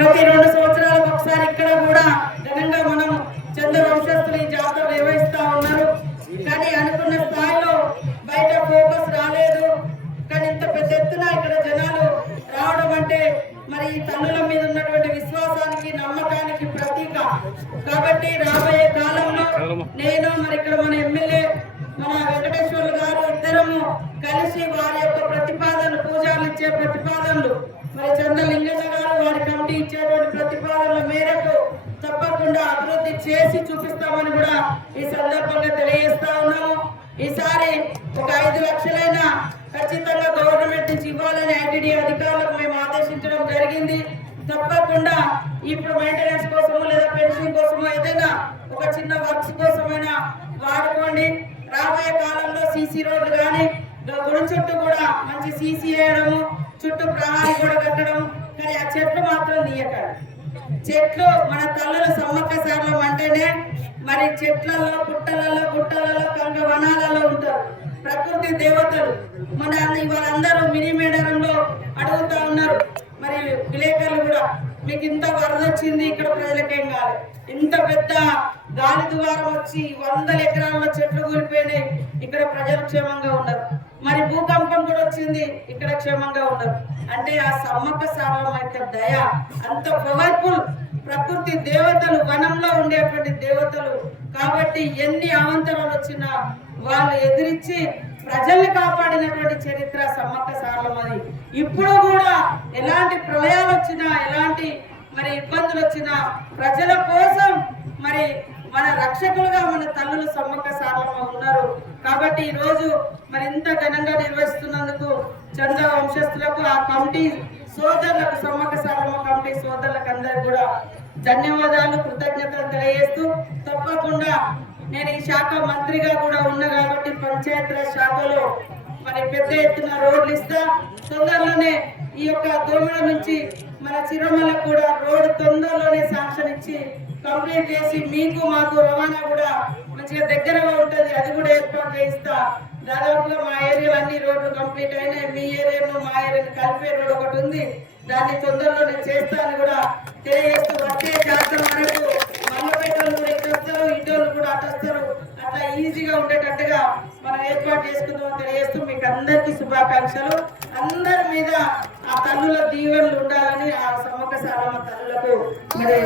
ప్రతి రెండు సంవత్సరాలకు ఒకసారి ఇక్కడ కూడా ఘనంగా మనం చంద్ర వంశస్థులు ఈ జాతర నిర్వహిస్తా ఉన్నారు. కానీ అనుకున్న స్థాయిలో బయట ఫోకస్ రాలేదు. కానీ ఇంత పెద్ద ఎత్తున ఇక్కడ జనాలు రావడం అంటే మరి ఈ తన్నుల మీద ఉన్నటువంటి విశ్వాసానికి నమ్మకానికి ప్రతీక. కాబట్టి రాబోయే కాలంలో నేను మరి ఇక్కడ మన ఎమ్మెల్యే మన వెంకటేశ్వర్లు గారు ఇద్దరము కలిసి వారి యొక్క ప్రతిపాదనలు పూజారులు ఇచ్చే ప్రతిపాదనలు మరి చంద్రలింగన్న కమిటీ ఇచ్చేటువంటి ప్రతిపాదనల మేరకు తప్పకుండా అభివృద్ధి చేసి చూపిస్తామని కూడా ఈ సందర్భంగా తెలియజేస్తా ఉన్నాము. ఈసారి ఒక ఐదు లక్షలైనా ఖచ్చితంగా గవర్నమెంట్ నుంచి ఇవ్వాలని ఐటీడీ అధికారులకు మేము ఆదేశించడం జరిగింది. తప్పకుండా ఇప్పుడు మెయింటెనెన్స్ కోసము లేదా పెన్షన్ కోసము ఏదైనా ఒక చిన్న వర్క్స్ కోసమైనా వాడుకోండి. రాబోయే కాలంలో సీసీ రోడ్లు కానీ గుడి చుట్టూ కూడా మంచి సీసీ వేయడము చుట్టూ ప్రహారీ కూడా చెట్లు మాత్రం తీయకండి చెట్లు మన తల్లుల సమ్మక్క సార్లు అంటేనే మరి చెట్లలో పుట్టలలో గుట్టలలో కంగ వనాలలో ఉంటారు. ప్రకృతి దేవతలు. మన వాళ్ళందరూ మినీ మేడరంలో అడుగుతా ఉన్నారు. మరి విలేకరులు కూడా మీకు ఇంత వరద వచ్చింది ఇక్కడ ప్రజలకేం కాదు. ఇంత పెద్ద గాలి దువారం వచ్చి వందల ఎకరాల్లో చెట్లు కూలిపోయినాయి. ఇక్కడ ప్రజలు క్షేమంగా ఉన్నారు మరి భూ వచ్చింది ఇక్కడ క్షేమంగా ఉన్నారు అంటే ఆ సమ్మక్క సారవం యొక్క దయ అంత పవర్ఫుల్ ప్రకృతి దేవతలు వనంలో ఉండేటువంటి దేవతలు కాబట్టి ఎన్ని అవంతరాలు వచ్చినా వాళ్ళు ఎదిరించి ప్రజల్ని కాపాడినటువంటి చరిత్ర సమ్మక్క సారలమది ఇప్పుడు కూడా ఎలాంటి ప్రళయాలు వచ్చినా ఎలాంటి మరి ఇబ్బందులు వచ్చినా ప్రజల కోసం మరి మన రక్షకులుగా మన తల్లులు సమ్మక్క సారలమ్మ ఉన్నారు. కాబట్టి ఈ రోజు మరి ఇంత ఘనంగా నిర్వహిస్తున్నందుకు చంద్ర వంశస్థులకు ఆ కమిటీ సోదరులకు సమ్మక్క సారలమ్మ కమిటీ సోదరులకు అందరికి కూడా ధన్యవాదాలు కృతజ్ఞతలు తెలియజేస్తూ తప్పకుండా నేను ఈ శాఖ మంత్రిగా కూడా ఉన్నా కాబట్టి పంచాయతీరాజ్ శాఖలో మరి పెద్ద ఎత్తున రోడ్లు ఇస్తా. తొందర ఈ యొక్క దోమల నుంచి మన చిరమలకు కూడా రోడ్డు తొందరలోనే శాంక్షన్ ఇచ్చి కంప్లీట్ చేసి మీకు మాకు రవాణా కూడా మంచిగా దగ్గరగా ఉంటుంది. అది కూడా ఏర్పాటు చేయిస్తా. దాదాపుగా మా ఏరియాలో అన్ని రోడ్లు కంప్లీట్ అయినాయి. మీ ఏరియాలో మా ఏరియాను కలిపే రోడ్ ఒకటి ఉంది. దాన్ని తొందరలో నేను చేస్తాను కూడా తెలియజేస్తూ వచ్చే జాతర వరకు ఏర్పాటు చేసుకుందాం తెలియజేస్తూ మీకు అందరికీ శుభాకాంక్షలు. అందరి మీద ఆ తల్లుల దీవెనలు ఉండాలని ఆ సమగ్ర సారమ్మ తల్లులకు మరి